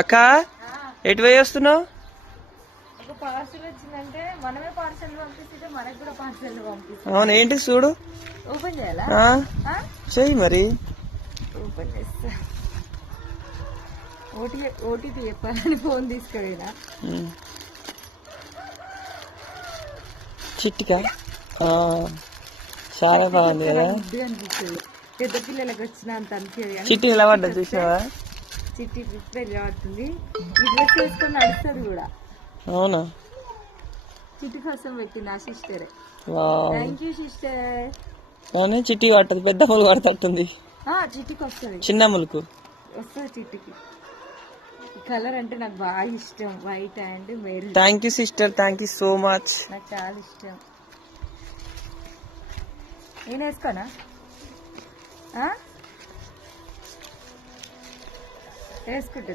అక్క ఎటు పోయి వస్తున్నావు? ఒక పార్సల్ వచ్చిందంటే మనమే పార్సల్ పంపిస్తే మనకు కూడా పార్సల్ పంపిస్తాం. అవును, ఏంటి చూడు. ఓపెన్ చేయాలా? చెయ్యి మరి. ఓపెన్ చేస్తా. ఓటీపీ చెప్పాలని ఫోన్ తీసుకెళ్ళినా. చిట్టికా చాలా బాగుంది కదా. అనిపిస్తుంది పెద్ద పిల్లలకు వచ్చిన అంత అనిపించదు. చిట్టి ఎలా పడ్డా చూసావా? చిట్టి ప్రిపేర్ పడుతుంది. ఈ డ్రెస్ వేసుకొని నడుస్తుంది కూడా. అవునా? చిట్టి కోసం పెట్టింది ఆ సిస్టరే. Thank you sister. కానీ చిట్టి పట్టదు, పెద్ద ములుగు పడుతుంది. చిట్టికి వస్తుంది, చిన్న ములుకు వస్తుంది చిట్టికి. కలర్ అంటే నాకు బాగా ఇష్టం, white and maroon. Thank you sister, thank you so much. నాకు చాలా ఇష్టం. నేను వేసుకోనా? వేసుకుంటా.